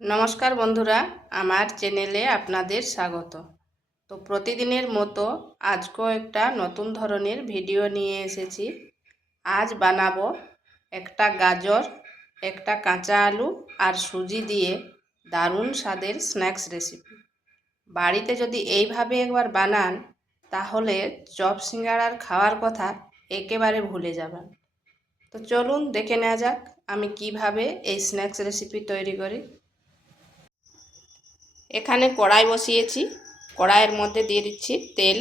নমস্কার বন্ধুরা, আমার চ্যানেলে আপনাদের স্বাগত। তো প্রতিদিনের মতো আজকেও একটা নতুন ধরনের ভিডিও নিয়ে এসেছি। আজ বানাবো একটা গাজর, একটা কাঁচা আলু আর সুজি দিয়ে দারুণ স্বাদের স্ন্যাক্স রেসিপি। বাড়িতে যদি এইভাবে একবার বানান, তাহলে চপ সিঙ্গাড়ার খাওয়ার কথা একেবারে ভুলে যাবেন। তো চলুন দেখে নেওয়া যাক আমি কীভাবে এই স্ন্যাক্স রেসিপি তৈরি করি। এখানে কড়াই বসিয়েছি। কড়াইয়ের মধ্যে দিয়ে দিচ্ছি তেল।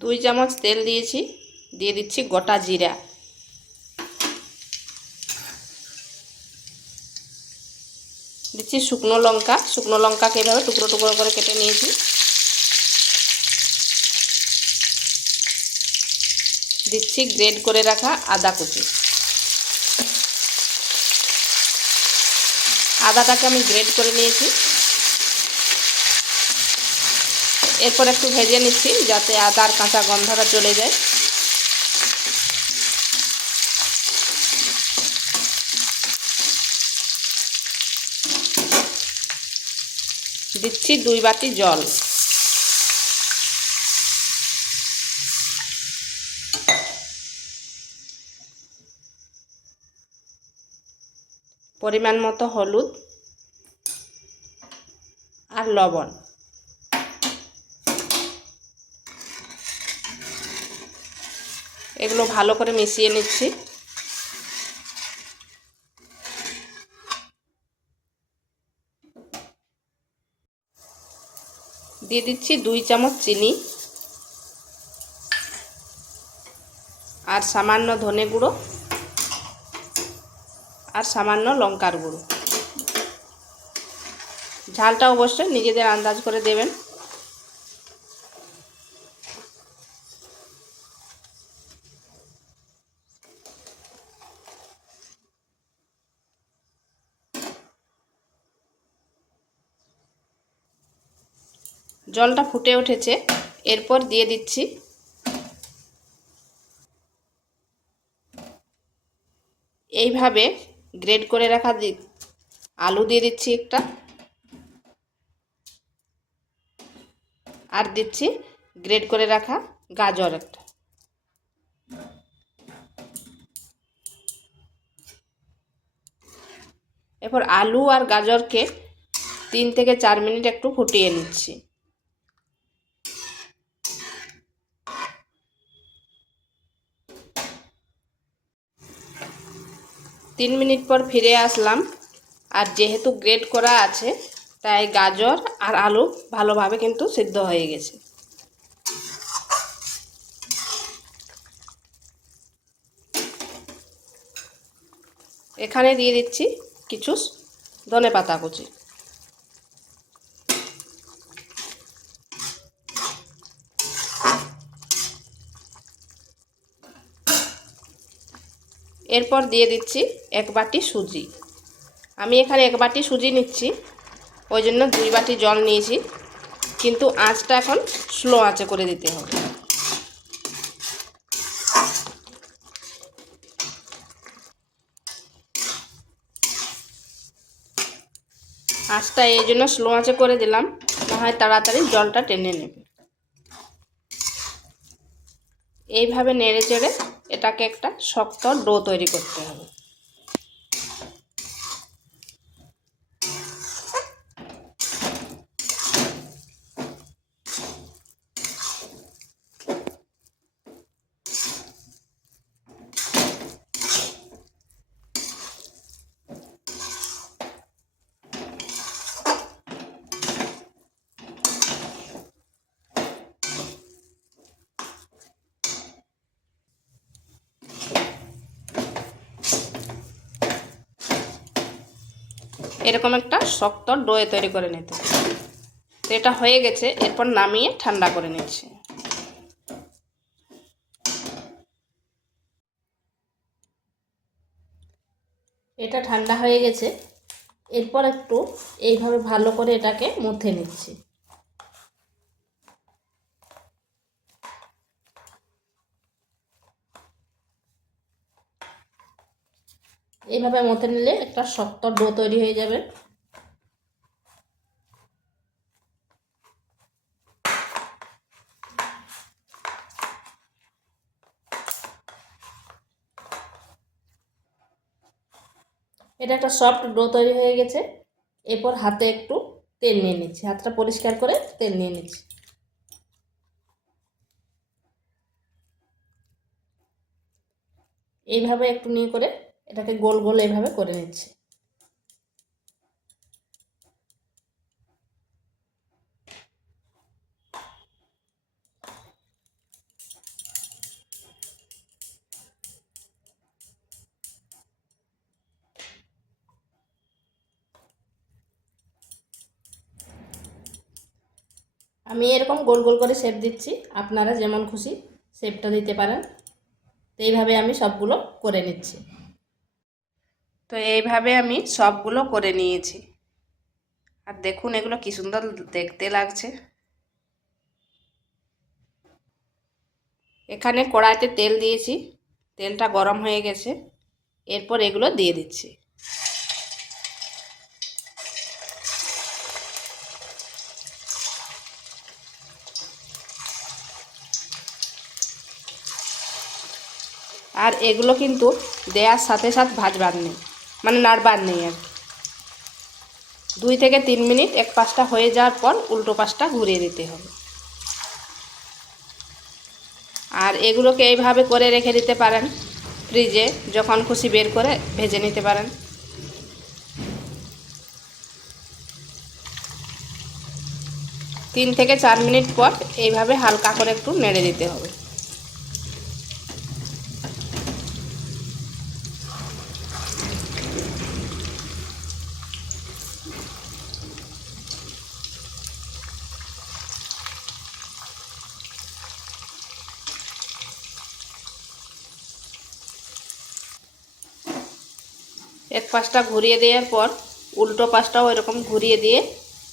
দুই চামচ তেল দিয়েছি। দিয়ে দিচ্ছি গোটা জিরা। দিচ্ছি শুকনো লঙ্কা। শুকনো লঙ্কাকে এভাবে টুকরো টুকরো করে কেটে নিয়েছি। দিচ্ছি গ্রেড করে রাখা আদা কুচি। আদাটাকে আমি গ্রেড করে নিয়েছি। এরপর একটু ভেজে নিচ্ছি যাতে আদার কাঁচা গন্ধটা চলে যায়। দিচ্ছি দুই বাটি জল। পরিমাণ মতো হলুদ আর লবণ। এগুলো ভালো করে মিশিয়ে নিচ্ছি। দিয়ে দিচ্ছি দুই চামচ চিনি আর সামান্য ধনে গুঁড়ো। আর সামান্য লঙ্কার গুঁড়ো। ঝালটা অবশ্যই নিজেদের আন্দাজ করে দেবেন। জলটা ফুটে উঠেছে। এরপর দিয়ে দিচ্ছি। এইভাবে গ্রেড করে রাখা আলু দিয়ে দিচ্ছি একটা। আর দিচ্ছি গ্রেড করে রাখা গাজর একটা। এরপর আলু আর গাজরকে তিন থেকে চার মিনিট একটু ফুটিয়ে নিচ্ছি। তিন মিনিট পর ফিরে আসলাম। আর যেহেতু গ্রেড করা আছে, তাই গাজর আর আলু ভালোভাবে কিন্তু সিদ্ধ হয়ে গেছে। এখানে দিয়ে দিচ্ছি কিছু ধনে পাতা কুচি। এরপর দিয়ে দিচ্ছি এক বাটি সুজি। আমি এখানে এক বাটি সুজি নিচ্ছি, ওই জন্য দুই বাটি জল নিয়েছি, কিন্তু আঁচটা এখন স্লো আঁচে করে দিতে হবে। আঁচটা এই জন্য স্লো আঁচে করে দিলাম, না হয় তাড়াতাড়ি জলটা টেনে নেবে। এইভাবে নেড়ে চেড়ে এটাকে একটা শক্ত ডো তৈরি করতে হবে। এরকম একটা শক্ত ডোয়ে তৈরি করে নিতে তো এটা হয়ে গেছে, এরপর নামিয়ে ঠান্ডা করে নিচ্ছে। এটা ঠান্ডা হয়ে গেছে, এরপর একটু এইভাবে ভালো করে এটাকে মুথে নিচ্ছি। এইভাবে মতে নিলে একটা শক্ত ডো তৈরি হয়ে যাবে। এটা একটা সফট ডো তৈরি হয়ে গেছে। এরপর হাতে একটু তেল নিয়ে নিচ্ছি। হাতটা পরিষ্কার করে তেল নিয়ে নিচ্ছি। এইভাবে একটু নিয়ে করে এটাকে গোল গোল এইভাবে করে নিচ্ছি। আমি এরকম গোল গোল করে শেপ দিচ্ছি। আপনারা যেমন খুশি শেপটা দিতে পারেন। তো এইভাবে আমি সবগুলো করে নিচ্ছি। তো এইভাবে আমি সবগুলো করে নিয়েছি। আর দেখুন এগুলো কি সুন্দর দেখতে লাগছে। এখানে কড়াইতে তেল দিয়েছি, তেলটা গরম হয়ে গেছে, এরপর এগুলো দিয়ে দিচ্ছি। আর এগুলো কিন্তু দেওয়ার সাথে সাথে ভাজবার নেই। মানে নাড়বার নেই আর। দুই থেকে তিন মিনিট এক পাশটা হয়ে যাওয়ার পর উল্টো পাশটা ঘুরিয়ে দিতে হবে। আর এগুলোকে এইভাবে করে রেখে দিতে পারেন। ফ্রিজে যখন খুশি বের করে ভেজে নিতে পারেন। তিন থেকে চার মিনিট পর এইভাবে হালকা করে একটু নেড়ে দিতে হবে। এক পাশটা ঘুরিয়ে দেওয়ার পর উল্টো পাশটাও এরকম ঘুরিয়ে দিয়ে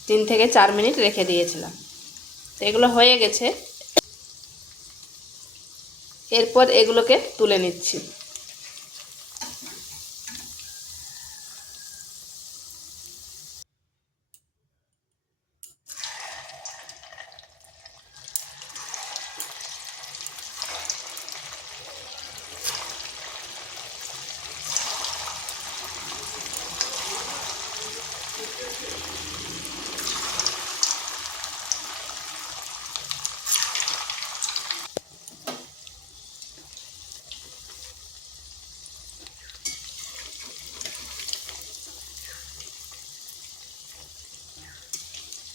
তিন থেকে চার মিনিট রেখে দিয়েছিলাম। তো এগুলো হয়ে গেছে। এরপর এগুলোকে তুলে নিচ্ছি।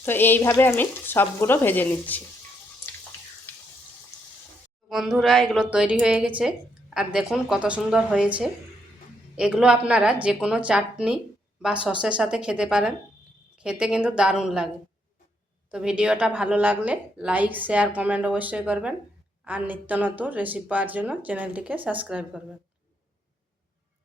তো এইভাবে আমি সবগুলো ভেজে নিচ্ছি। বন্ধুরা, এগুলো তৈরি হয়ে গেছে। আর দেখুন কত সুন্দর হয়েছে। এগুলো আপনারা যে কোনো চাটনি বা সসের সাথে খেতে পারেন। খেতে কিন্তু দারুণ লাগে। তো ভিডিওটা ভালো লাগলে লাইক, শেয়ার, কমেন্ট অবশ্যই করবেন। আর নিত্য নতুন রেসিপি পাওয়ার জন্য চ্যানেলটিকে সাবস্ক্রাইব করবেন।